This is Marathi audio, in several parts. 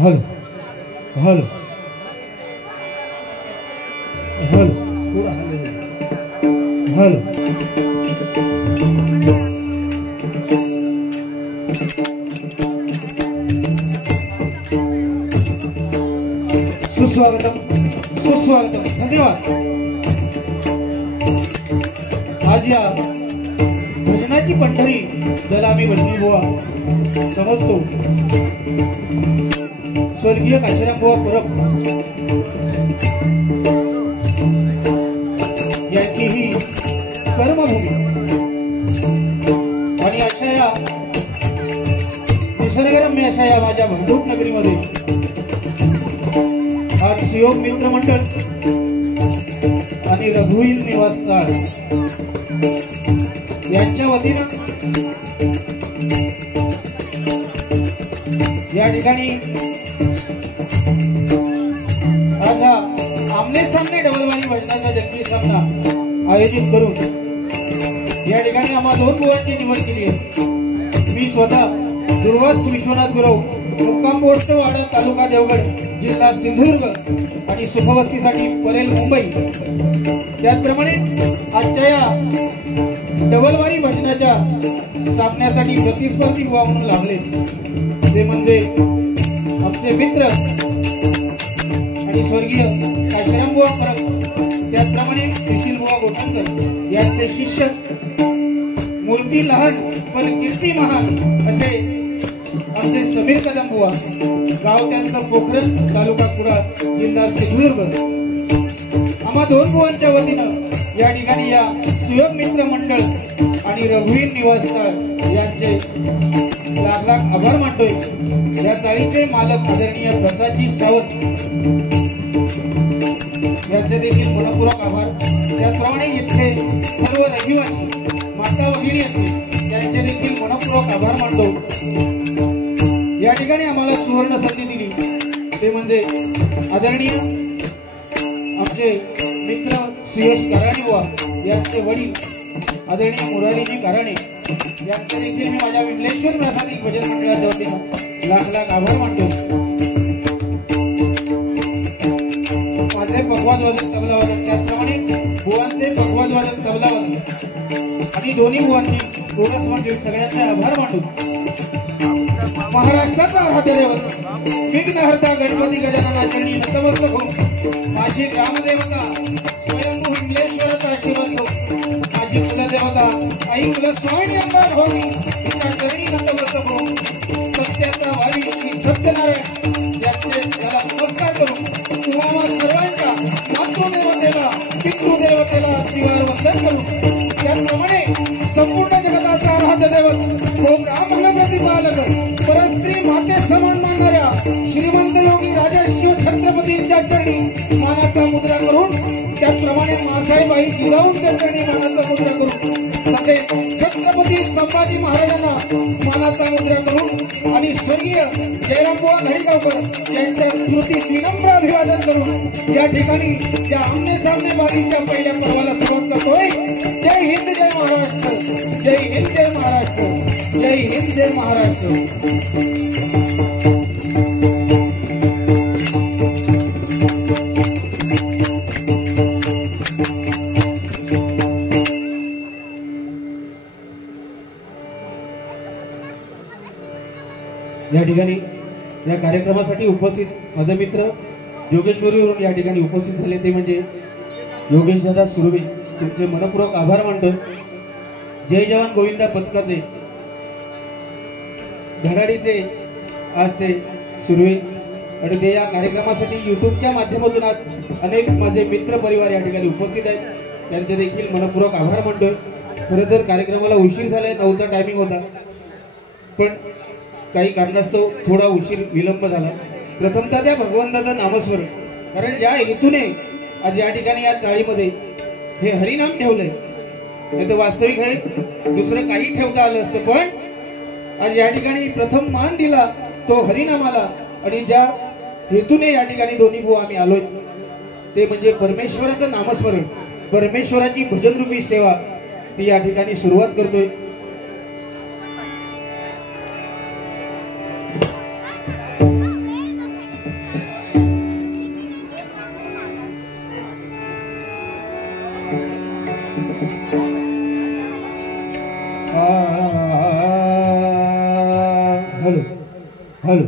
हॅलो हॅलो हॅलो हॅलो सुस्वागतम सुस्वागतम धन्यवाद। आज या भजनाची पंढरी ज्याला आम्ही वडील बुवा समजतो, स्वर्गीय काशीराम बुवा परब यांची ही कर्मभूमी आणि अशा या निसर्गरम्य अशा या माझ्या भांडूप नगरीमध्ये आज सुयोग मित्र मंडळ आणि रघुवीर निवासस्थान यांच्या वतीनं या ठिकाणी आज हा आमने सामने डबलवाणी भजनाचा जंगी सामना आयोजित करून या ठिकाणी आम्हाला 2 बुवांची निवड केली आहे। मी स्वतः दुर्वास विश्वनाथ गुरव, मुक्काम पोस्ट वाडा, तालुका देवगड, जिल्हा सिंधुदुर्ग आणि सुखवस्तीसाठी परेल मुंबई। त्याचप्रमाणे आजच्या या डबलवाणी भजनाच्या सामन्यासाठी प्रतिस्पर्धी बुवा म्हणून लाभले ते म्हणजे आमचे मित्र आणि स्वर्गीय काशीराम बुवा परब, त्याचप्रमाणे सुशील बुवा गोठणकर यांचे शिष्य, मूर्ती लहान पण कीर्ती महान असे आमचे समीर कदम बुवा, गाव त्यांचं पोखरण, तालुका कुडाळ, जिल्हा सिंधुदुर्ग. आम्हा दोन बुवांच्या वतीनं या ठिकाणी या सुयोग मित्र मंडळ आणि रघुवीर निवासस्थळ यांचे लाख लाख आभार मानतोय. या चाळीचे मालक आदरणीय प्रसादजी सावंत यांचे देखील मनपूर्वक आभार. त्याचप्रमाणे इथले सर्व रहिवासी, माता भगिनी असतील त्यांचे देखील मनपूर्वक आभार मानतो. या ठिकाणी आम्हाला सुवर्ण संधी दिली ते म्हणजे आदरणीय आमचे मित्र सुयश कराणे बुवा यांचे वडील आदरणीय मुरारीजी कराणे यांचे देखील मी माझ्या विमलेश्वर प्रासादिक भजन मंडळाच्या वतीनं लाख लाख आभार मानतो. माझे पखवाज वादक तबला वादक, त्याचप्रमाणे बुवांचे पखवाज वादक तबला वादक आणि दोन्ही बुवांनी कोरस मंडळी सगळ्यांचे आभार मानतो. महाराष्ट्राचा आराध्य दैवत विघ्नहर्ता गणपती गजानना चरणी नतमस्तक हो. माझी ग्रामदेवता स्वयंभू हिंगलेश्वराचा आशीर्वाद हो. माझी कुलदेवता आई कुलस्वामिनी अंबा हो, तिच्या चरणी नतमस्तक हो. सत्याचा वारी श्री सत्यनारायण याचे त्याला नमस्कार करून तुम्हाला सर्वांच्या मातृदेवतेला पितृदेवतेला त्रिवार वंदन करून त्याचप्रमाणे संपूर्ण जगताचा आराध्य दैवत तो ब्राह्मण प्रतिपालक परस्त्री माते समान मानणाऱ्या श्रीमंत योगी राजा शिव छत्रपतींच्या चरणी मानाचा मुद्रा करून त्याचप्रमाणे मासाहेबाई जिजाऊंच्या चरणी मानाचा मुद्रा करून तसेच छत्रपती संभाजी महाराजांना मानाचा मुद्रा करून आणि स्वर्गीय जयरामबुवा घाडीगावकर यांच्या स्मृतीस विनम्र अभिवादन करून या ठिकाणी त्या आमने सामने बारीच्या पहिल्या पर्वाला सुरुवात करतोय. जय हिंद, जय महाराष्ट्र. जय हिंद, जय महाराष्ट्र. जय हिंद, जय महाराष्ट्र. या ठिकाणी या कार्यक्रमासाठी उपस्थित माझे मित्र जोगेश्वरीवरून या ठिकाणी उपस्थित झाले ते म्हणजे योगेश दादा सुर्वे, तुमचे मनपूर्वक आभार मानतो. जय जवान गोविंदा पथकाचे धडाडीचे आज ते सुर्वे आणि ते या कार्यक्रमासाठी युट्यूबच्या माध्यमातून आज अनेक माझे मित्र परिवार या ठिकाणी उपस्थित आहेत, त्यांचे देखील मनपूर्वक आभार मानतोय. खरं तर कार्यक्रमाला उशीर झालाय, 9चा टायमिंग होता, पण काही कारणास्तव थोडा उशीर विलंब झाला. प्रथमतः त्या भगवंताचं नामस्मरण, कारण ज्या हेतूने आज या ठिकाणी या चाळीमध्ये हे हरिनाम ठेवलंय हे तर वास्तविक आहे, दुसरं काही ठेवता आलं असतं, पण आज या ठिकाणी प्रथम मान दिला तो हरिनामाला. आणि ज्या हेतूने या ठिकाणी दोन्ही बुवा आम्ही आलोय ते म्हणजे परमेश्वराचं नामस्मरण, परमेश्वराची भजनरूपी सेवा ती या ठिकाणी सुरुवात करतोय. हॅलो हॅलो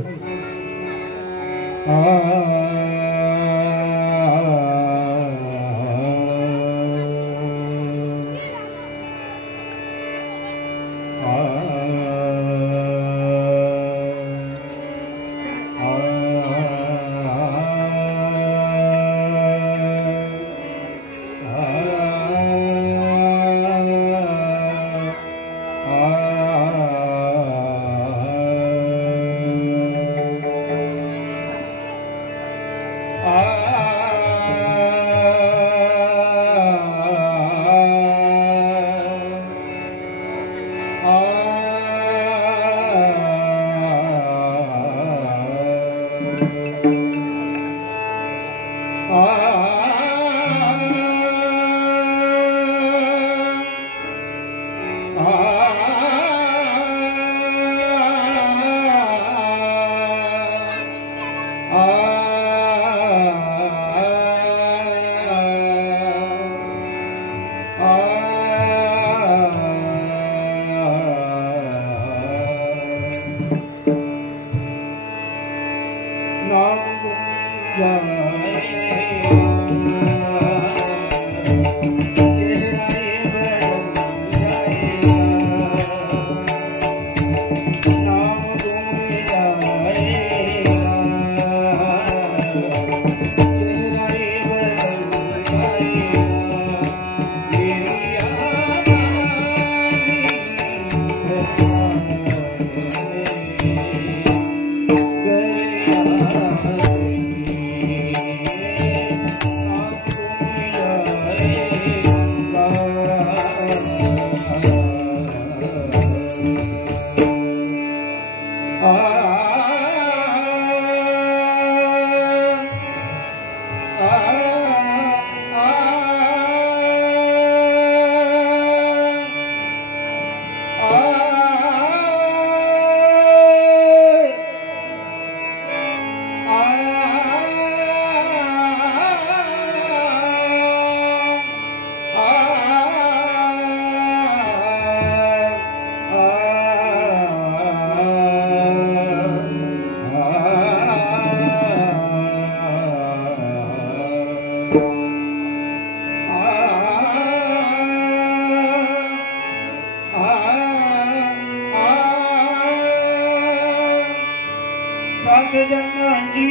सात जन्मांची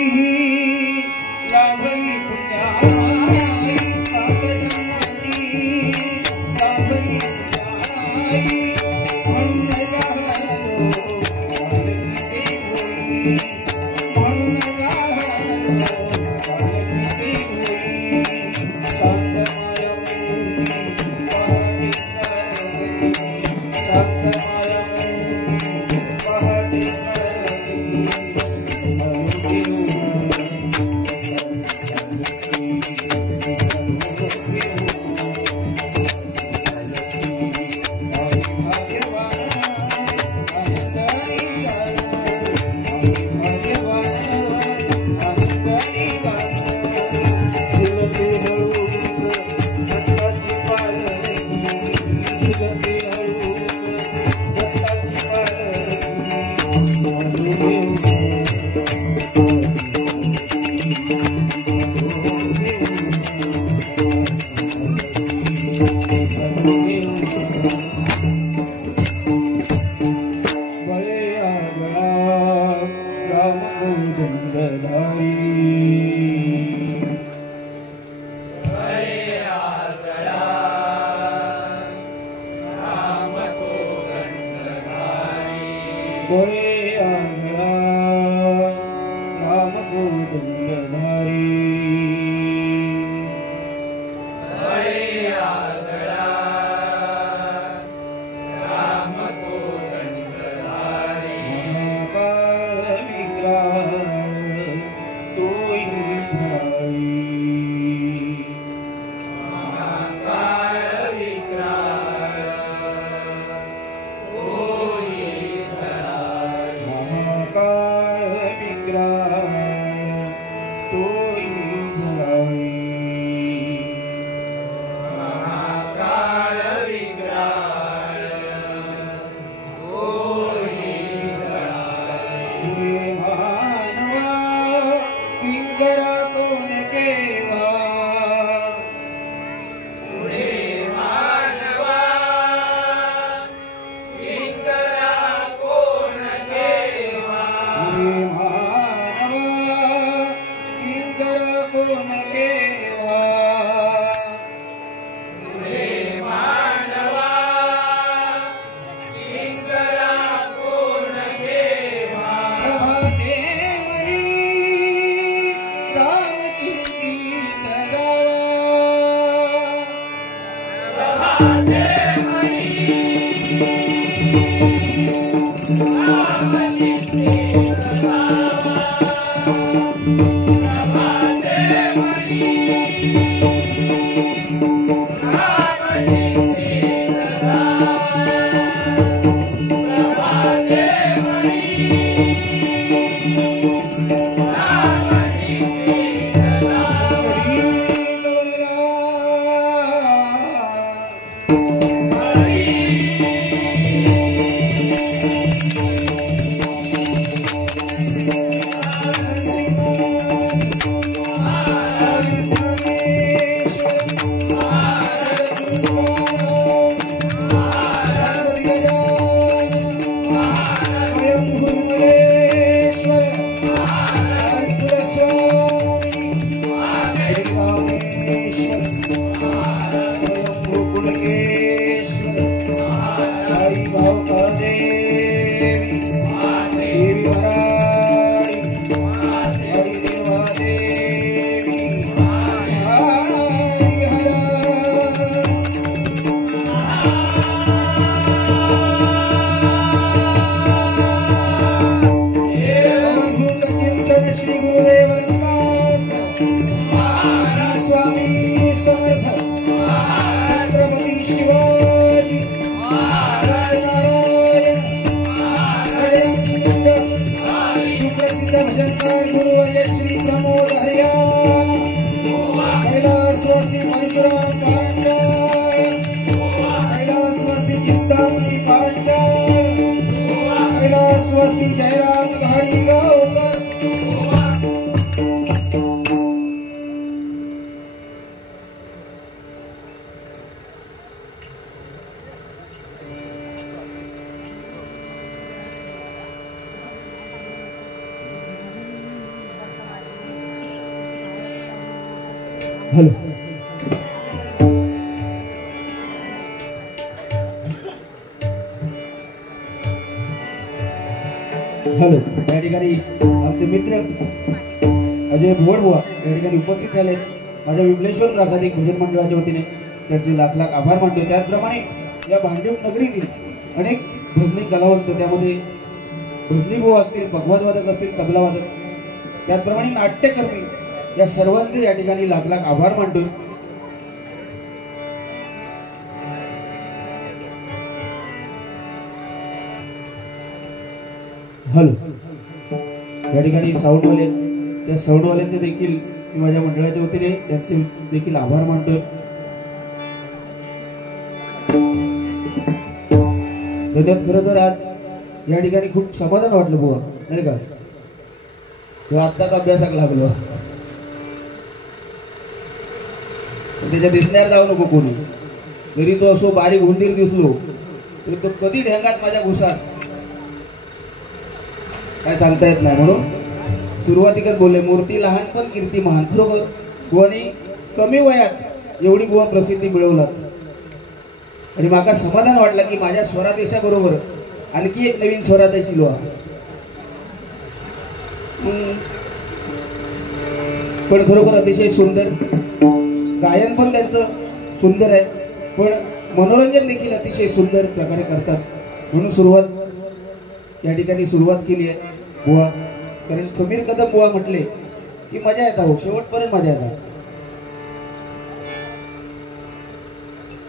लाभली पुण्याई, सात जन्मांची लाभली पुण्याई, म्हणून गालो वाल्मिकी होई, म्हणून गालो वाल्मिकी होई. शांतमाया मूर्ती पहाटे सरली, शांतमाया मूर्ती पहाटे सरली. देवी महाराज हरी देवादेवी हरी हर श्री गुरुदेव स्वामी समर्थ छत्रपती शिवाजी सुप्रसिद्ध भजनकार गुरुवर्य श्री प्रमोद हरियाणा कैलासवासी परशुराम पारंजर कैलासवासी चिंतामणी पारंजर कैलासवासी जयराम घाडीगावकर हॅलो हॅलो या ठिकाणी आमचे मित्र अजय भोवडबुवा या ठिकाणी उपस्थित झाले. माझ्या विमलेश्वर प्रासादिक भजन मंडळाच्या वतीने त्यांचे लाख लाख आभार मानतो. त्याचप्रमाणे या भांडूप नगरीतील अनेक भजनी कलावंत त्यामध्ये भजनी भाऊ असतील, पगवाजवादक असतील, तबलावादक त्याचप्रमाणे नाट्यकर्मी या सर्वांचे या ठिकाणी लाख लाख आभार मानतो. हॅलो या ठिकाणी साऊंडवाले त्या साऊंडवाल्यांचे देखील माझ्या मंडळाच्या वतीने त्यांचे देखील आभार मानतो. धन्यवाद. खरं तर आज या ठिकाणी खूप समाधान वाटलं बुवा नाही का. आत्ताच अभ्यासाक लागलो त्याच्या दिसण्यावर जाऊ नको कोणी. जरी तो असो बारीक हुंदीर दिसलो तरी तो कधी ढेंगात माझ्या घुसात काय सांगता येत नाही. म्हणून सुरुवातीकच बोलले मूर्ती लहान पण कीर्ती महान. खरोखर बुवानी कमी वयात एवढी बुवा प्रसिद्धी मिळवला आणि माका समाधान वाटलं की माझ्या स्वरादेशाबरोबर आणखी एक नवीन स्वरादेश इलो. पण खरोखर अतिशय सुंदर गायन पण त्यांचं सुंदर आहे, पण मनोरंजन देखील अतिशय सुंदर प्रकारे करतात. म्हणून सुरुवात या ठिकाणी सुरुवात केली आहे बुवा. कारण समीर कदम बुवा म्हटले की मजा येतात हो, शेवटपर्यंत मजा येतात.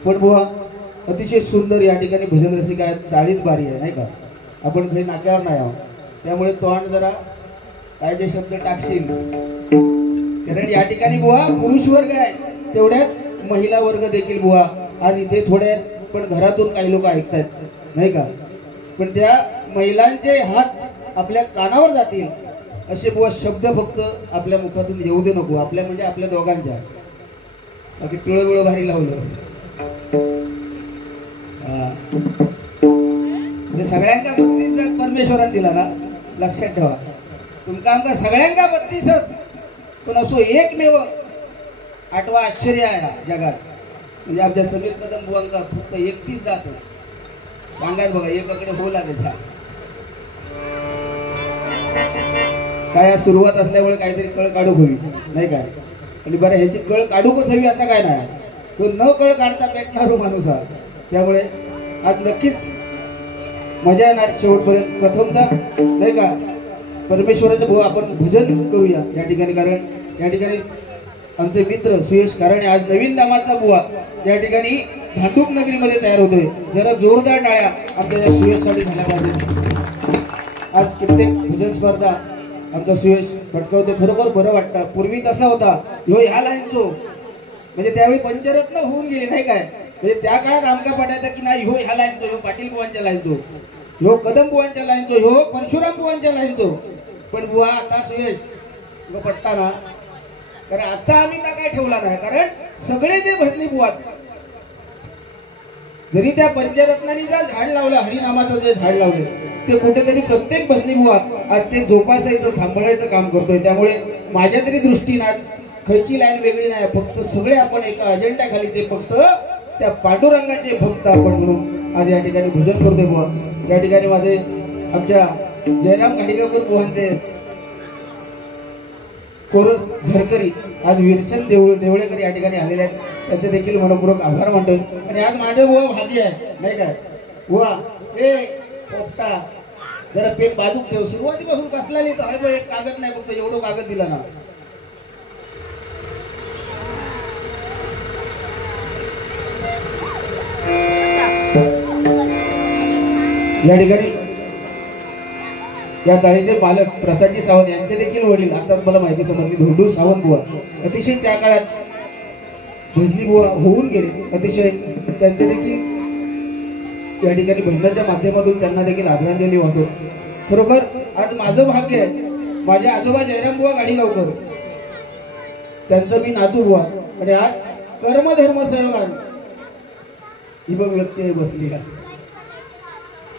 पण बुवा अतिशय सुंदर या ठिकाणी भजन रसिक आहेत. चाळीत बारी आहे नाही का. आपण काही नाक्यावर नाही आहोत त्यामुळे तोंड जरा काय जे शब्द टाकशील. कारण या ठिकाणी बुवा पुरुष वर्ग आहे तेवढ्याच महिला वर्ग देखील बुवा आज इथे थोड्या पण घरातून काही लोक ऐकतात नाही का. पण त्या महिलांचे हात आपल्या कानावर जातील असे बुवा शब्द फक्त आपल्या मुखातून येऊ दे नको. आपल्या म्हणजे आपल्या दोघांच्या बाकी पिळवळ भारी लावलं. म्हणजे सगळ्यांका 32 लाख परमेश्वरान दिला ना, लक्षात ठेवा. तुमका आमका सगळ्यांका 32 पण असो एकमेव 8वा आश्चर्य आहे जगात. म्हणजे आमच्या समीर कदम बुवांका फक्त 31 दात सांगायच बघा. एकाकडे हो लागेल काय सुरुवात असल्यामुळे काहीतरी कळ काढूक हवी नाही काय. आणि बरं ह्याची कळ काढूकच हवी असं काय नाही. तो न कळ काढता पेटणारो माणूस हा. त्यामुळे आज नक्कीच मजा येणार शेवटपर्यंत. प्रथमतः नाही का परमेश्वराचं भाऊ आपण भजन करूया या ठिकाणी. कारण या ठिकाणी आमचे मित्र सुयश कारणे आज नवीन नामाचा बुवा या ठिकाणी भांडूप नगरीमध्ये तयार होतोय. जरा जोरदार टाळ्या आपल्या सुयशसाठी झाल्या पाहिजे. आज कित्येक भजन स्पर्धा आमचा सुयश भटकवतो. खरोखर बरं वाटतं. पूर्वी तसा होता ह्यो ह्या लाईनचो म्हणजे त्यावेळी पंचरत्न होऊन गेली नाही काय. म्हणजे त्या काळात आमका पटायचं की नाही ह्यो ह्या लाईनचो, ह्यो पाटील बुवांच्या लाईनचो, ह्यो कदम बुवांच्या लाईनचो, ह्यो परशुराम बुवांच्या लाईनचो. पण बुवा आता सुयश पटता ना. कारण आता आम्ही काय ठेवला नाही. कारण सगळे जे भजनी बुवात जरी त्या पंचरत्नांनी जर झाड लावलं, हरिनामाचं जे झाड लावले ते कुठेतरी प्रत्येक भजनी बुवा आज ते जोपासायचं सांभाळायचं काम करतोय. त्यामुळे माझ्या तरी दृष्टीनं खयची लाईन वेगळी नाही. फक्त सगळे आपण एका अजेंडा खाली ते फक्त त्या पांडुरंगाचे भक्त आपण म्हणून आज या ठिकाणी भजन करतोय बुवा. या ठिकाणी माझे आमच्या जयराम गाडीगावकर बुवांचे कोरस झरकरी आज विरसन देवळेकर या ठिकाणी आलेले आहेत. त्यांचे देखील मनपूर्वक आभार मानतो. आणि आज माझे बुवा भाजी आहे नाही काय बुवा ए पोपटा जरा पेट बाजूक ठेव. सुरुवातीपासून कसला लिहितो अरे एक कागद नाही फक्त एवढं कागद दिला ना. या ठिकाणी या चाळीचे पालक प्रसादजी सावंत यांचे देखील वडील आता मला माहिती समजली धोंडू सावंत बुवा अतिशय त्या काळात भजनी बुवा होऊन गेले. अतिशय त्यांचे देखील या ठिकाणी भजनाच्या माध्यमातून त्यांना देखील आदरांजली वाहतो. खरोखर आज माझं भाग्य आहे माझे आजोबा जयराम बुवा गाडीगावकर त्यांचं मी नातू बुवा आणि आज कर्मधर्म सहमान ही बघ व्यक्ती आहे बसली आहे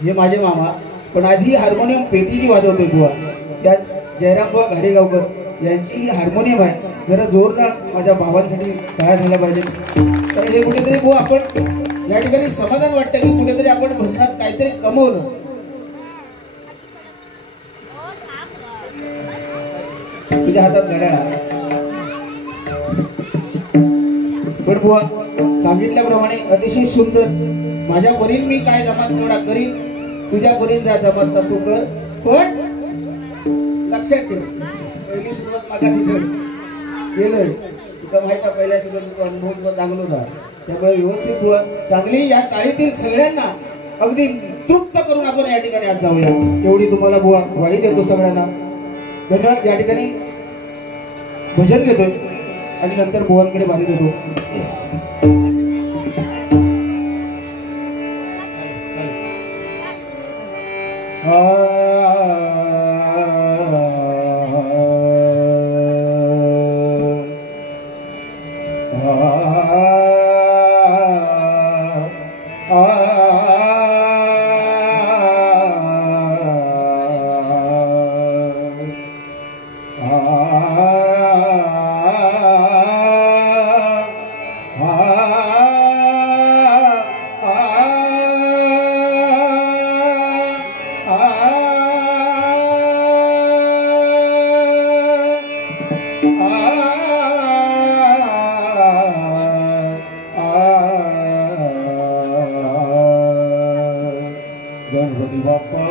हे माझे मामा. पण आज ही हार्मोनियम पेटी जी वाजवतोय बुवा त्यात जयराम बुवा गाडीगावकर यांची ही हार्मोनियम आहे. जरा जोरदार माझ्या बाबांसाठी काय झाला पाहिजे. तर हे कुठेतरी बुवा आपण या ठिकाणी समाधान वाटतं की कुठेतरी आपण भजनात काहीतरी कमवलं. तुझ्या हातात घड्याळ पण बुवा सांगितल्याप्रमाणे अतिशय सुंदर माझ्या परीन मी काय जमात तेवढा करीन तुझ्या परीन जा जमात तू कर. पण लक्षात ठेव पहिली सुरुवात मागा तिथं केलंय तुला माहिती आहे पहिल्या तुझा अनुभव चांगला होता. त्यामुळे व्यवस्थित बुवा चांगली या चाळीतील सगळ्यांना अगदी तृप्त करून आपण या ठिकाणी आज जाऊया एवढी तुम्हाला बुवा ग्वाही देतो सगळ्यांना. धन्यवाद. या ठिकाणी भजन घेतोय आणि नंतर बुवांकडे बारी देतो. गणपती बाप्पा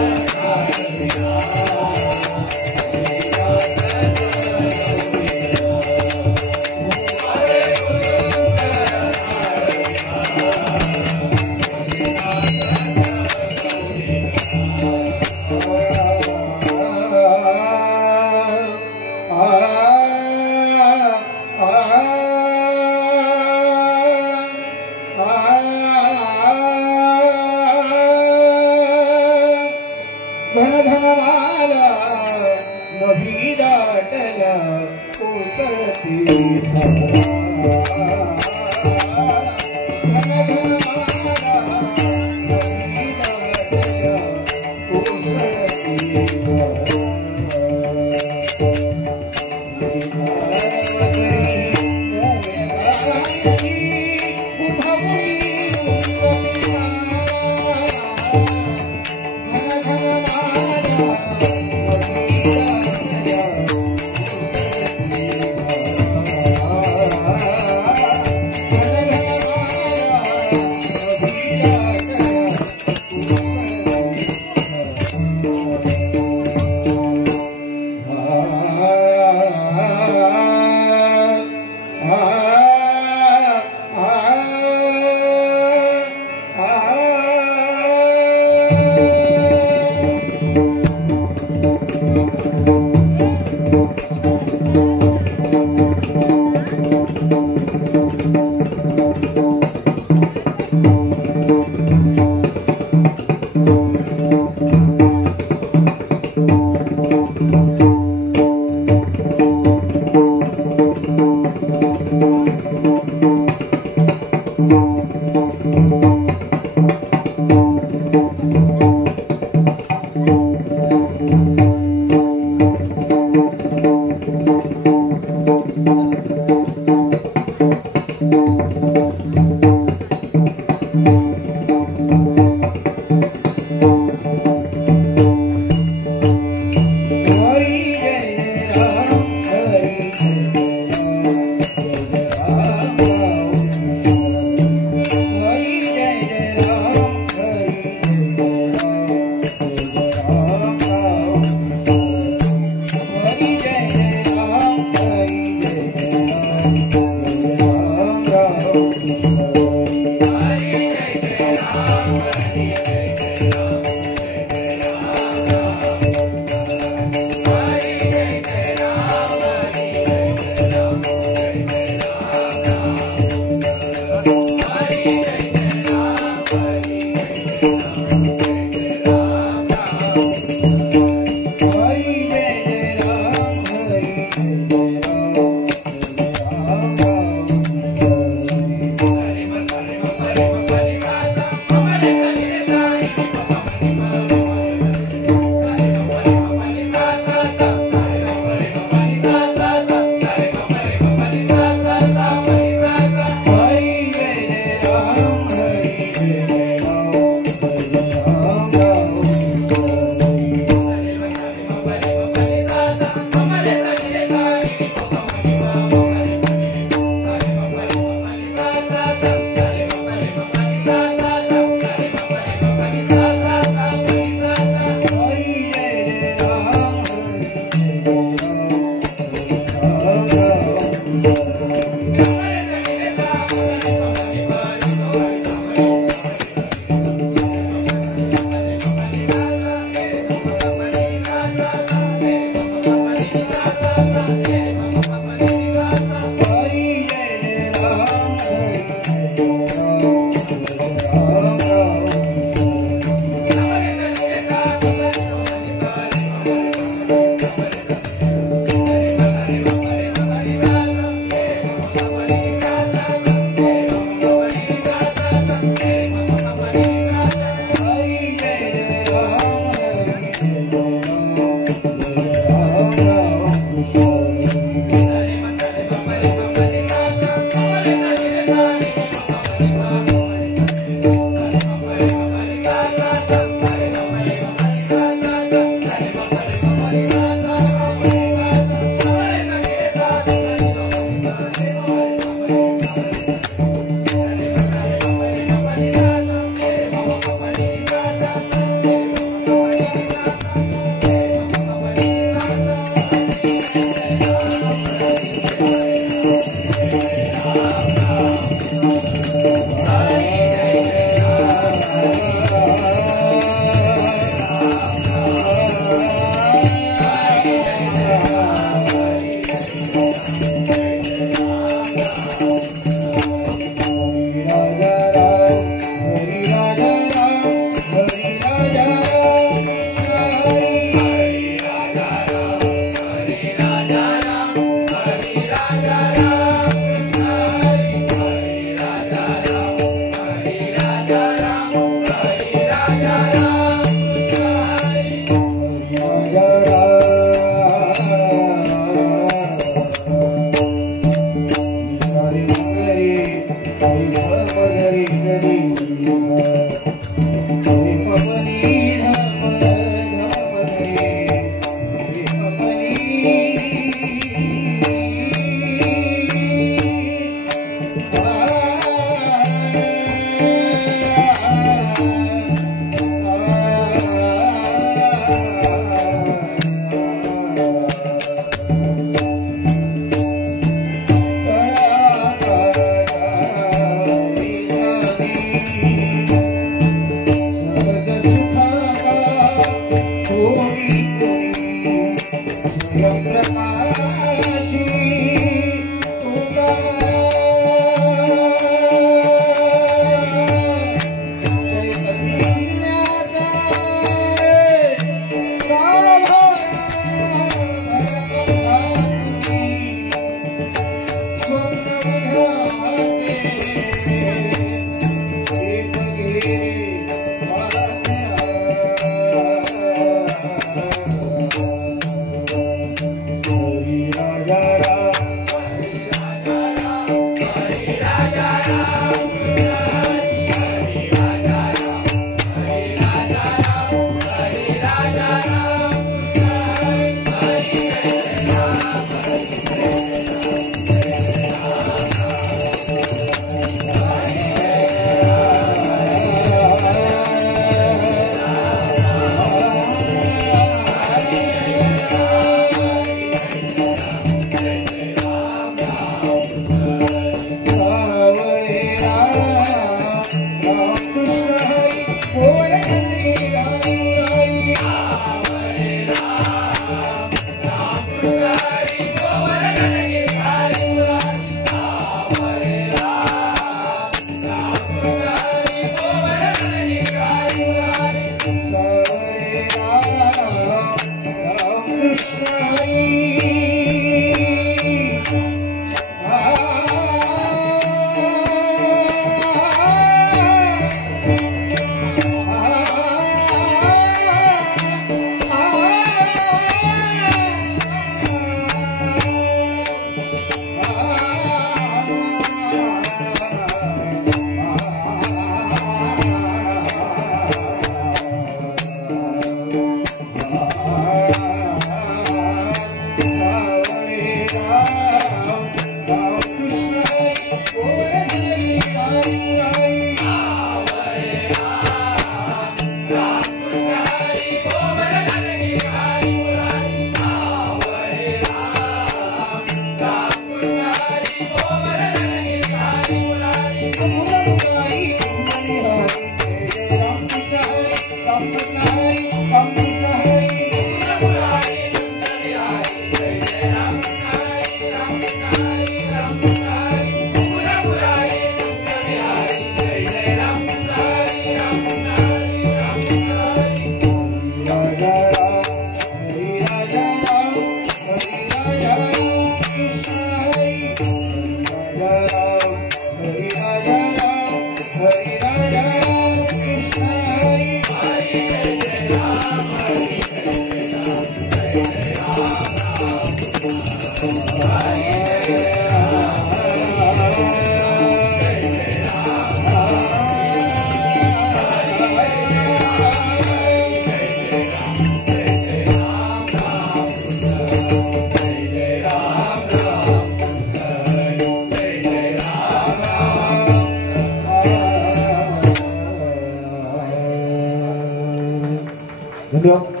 धन्यवाद.